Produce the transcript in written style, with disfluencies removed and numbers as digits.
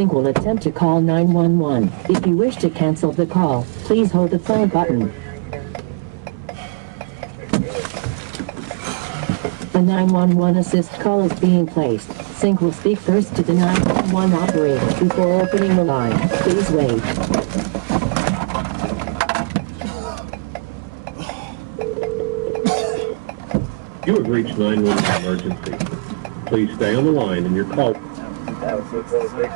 Sync will attempt to call 911. If you wish to cancel the call, please hold the phone button. A 911 assist call is being placed. Sync will speak first to the 911 operator before opening the line. Please wait. You have reached 911 emergency. Please stay on the line and your call.